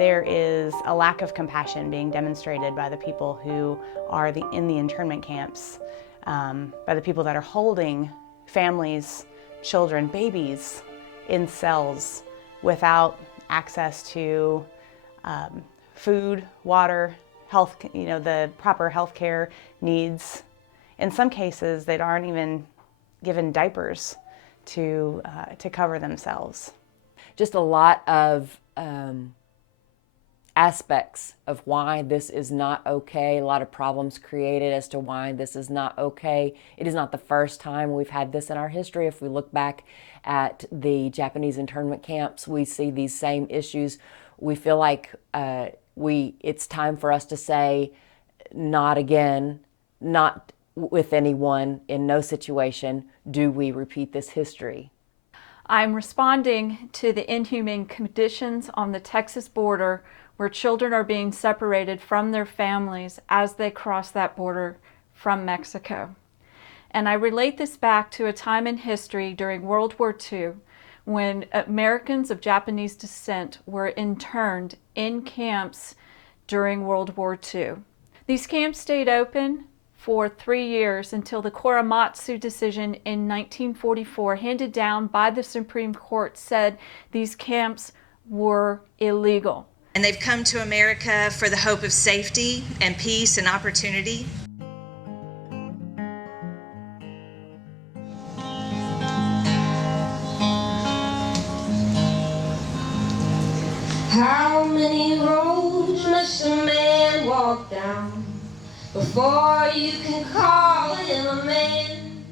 there is a lack of compassion being demonstrated by the people who are in the internment camps, by the people that are holding families, children, babies in cells without access to food, water, health, the proper health care needs. In some cases, they aren't even given diapers to cover themselves. Just a lot of aspects of why this is not okay, a lot of problems created as to why this is not okay. It is not the first time we've had this in our history. If we look back at the Japanese internment camps, we see these same issues. We feel like it's time for us to say, not again, not with anyone, in no situation do we repeat this history. I'm responding to the inhumane conditions on the Texas border where children are being separated from their families as they cross that border from Mexico. And I relate this back to a time in history during World War II when Americans of Japanese descent were interned in camps during World War II. These camps stayed open for 3 years until the Korematsu decision in 1944, handed down by the Supreme Court, said these camps were illegal. And they've come to America for the hope of safety and peace and opportunity. How many roads must a man walk down before you can call him a man?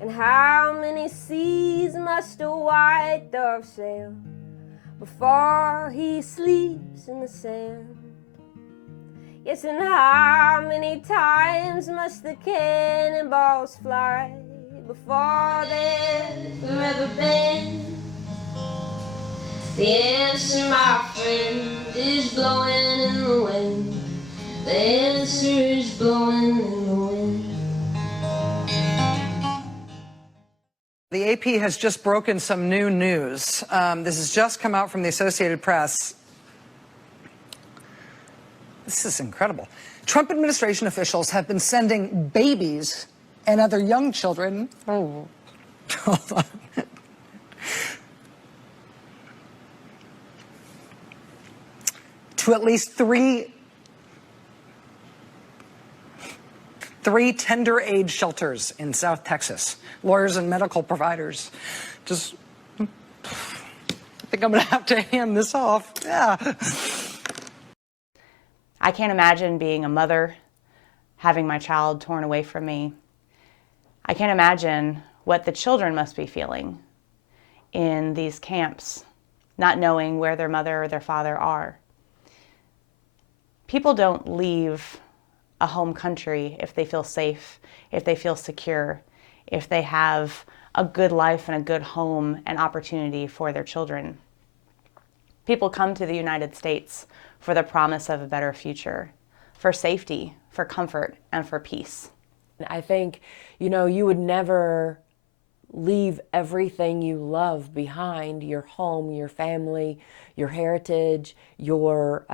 And how many seas must a white dove sail before he sleeps in the sand? Yes, and how many times must the cannonballs fly before they're forever banned? The answer, my friend, is blowing in the wind. The answer is blowing in the wind. The AP has just broken some new news. This has just come out from the Associated Press. This is incredible. Trump administration officials have been sending babies and other young children. Oh, hold on. To at least three tender age shelters in South Texas. Lawyers and medical providers just, I think I'm gonna have to hand this off. Yeah. I can't imagine being a mother, having my child torn away from me. I can't imagine what the children must be feeling in these camps, not knowing where their mother or their father are. People don't leave a home country if they feel safe, if they feel secure, if they have a good life and a good home and opportunity for their children. People come to the United States for the promise of a better future, for safety, for comfort, and for peace. I think, you would never leave everything you love behind, your home, your family, your heritage, your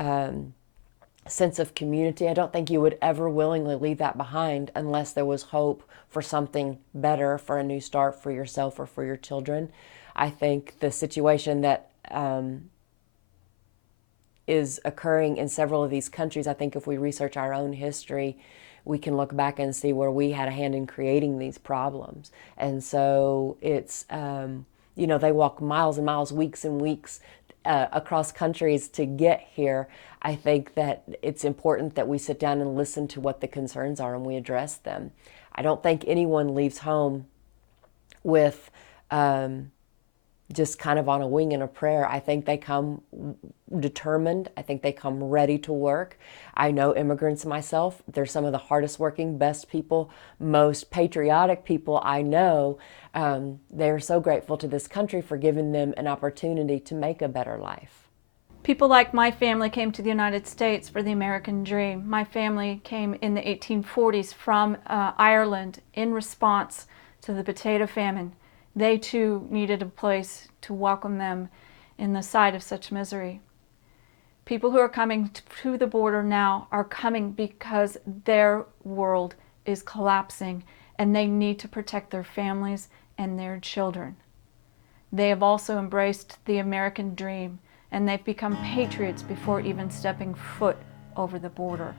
sense of community. I don't think you would ever willingly leave that behind unless there was hope for something better, for a new start for yourself or for your children. I think the situation that is occurring in several of these countries, I think if we research our own history, we can look back and see where we had a hand in creating these problems. And so it's, they walk miles and miles, weeks and weeks across countries to get here. I think that it's important that we sit down and listen to what the concerns are and we address them. I don't think anyone leaves home with just kind of on a wing and a prayer. I think they come determined. I think they come ready to work. I know immigrants myself. They're some of the hardest working, best people, most patriotic people I know. They're so grateful to this country for giving them an opportunity to make a better life. People like my family came to the United States for the American dream. My family came in the 1840s from Ireland in response to the potato famine. They too needed a place to welcome them in the sight of such misery. People who are coming to the border now are coming because their world is collapsing and they need to protect their families and their children. They have also embraced the American dream, and they've become patriots before even stepping foot over the border.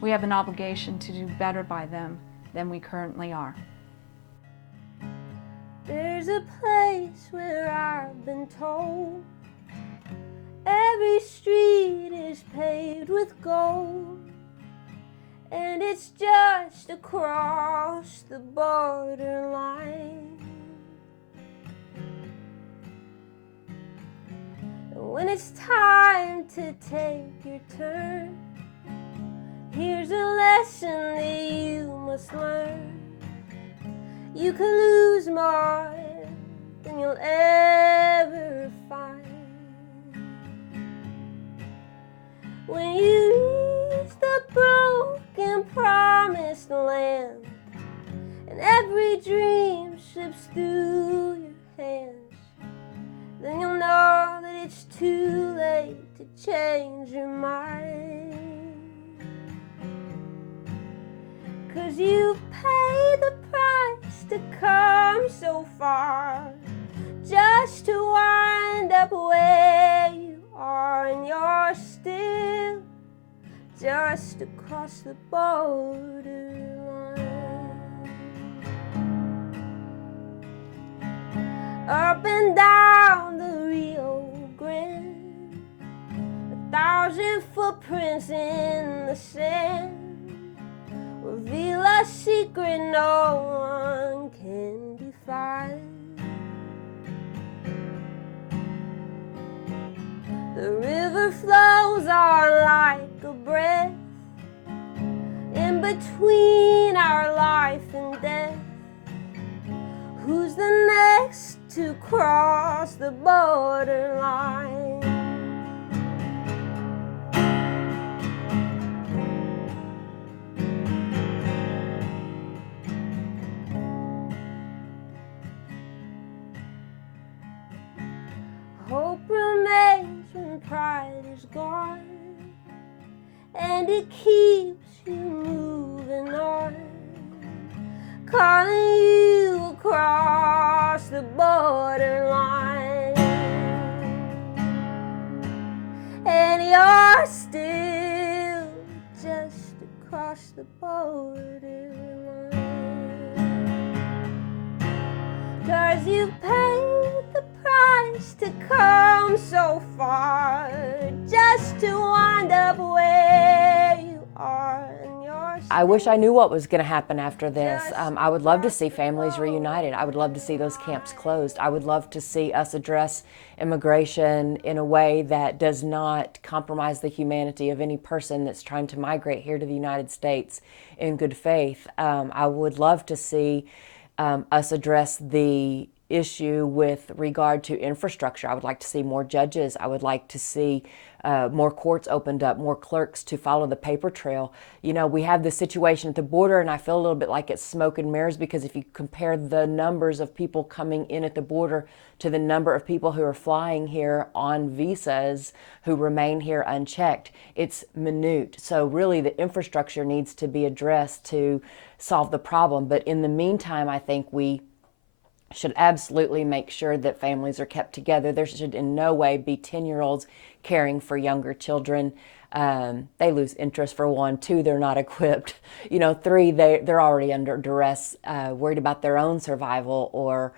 We have an obligation to do better by them than we currently are. There's a place where I've been told every street is paved with gold, and it's just across the borderline. And when it's time to take your turn, here's a lesson that you must learn. You can lose more than you'll ever find. When you reach the broken promised land, and every dream slips through your hands, then you'll know that it's too late to change your mind. 'Cause you paid the price to come so far, just to wind up where you are, and you're still just across the borderline. Up and down the Rio Grande, 1,000 footprints in the sand reveal a secret no one can define. The river flows on like a breath, in between our life and death. Who's the next to cross the borderline? Hope remains when pride is gone, and it keeps you moving on, calling you across the borderline. And you're still just across the borderline. 'Cause you paid the price to come so far, just to wind up where you are, and you're still. I wish I knew what was going to happen after this. I would love to see families reunited. I would love to see those camps closed. I would love to see us address immigration in a way that does not compromise the humanity of any person that's trying to migrate here to the United States in good faith. I would love to see us address the issue with regard to infrastructure. I would like to see more judges. I would like to see more courts opened up, more clerks to follow the paper trail. You know, we have this situation at the border, and I feel a little bit like it's smoke and mirrors, because if you compare the numbers of people coming in at the border to the number of people who are flying here on visas who remain here unchecked, it's minute. So really the infrastructure needs to be addressed to solve the problem. But in the meantime, I think we should absolutely make sure that families are kept together. There should in no way be 10-year-olds caring for younger children. They lose interest, for one. 2, they're not equipped. 3, they're already under duress, worried about their own survival or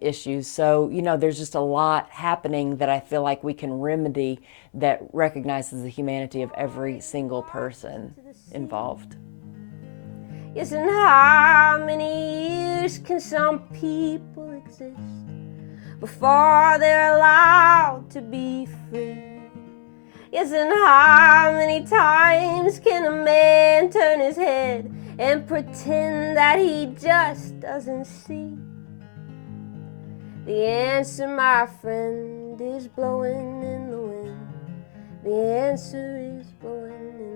issues. So, there's just a lot happening that I feel like we can remedy that recognizes the humanity of every single person involved. Yes, and how many years can some people exist before they're allowed to be free? Yes, and how many times can a man turn his head and pretend that he just doesn't see? The answer, my friend, is blowing in the wind. The answer is blowing in the wind.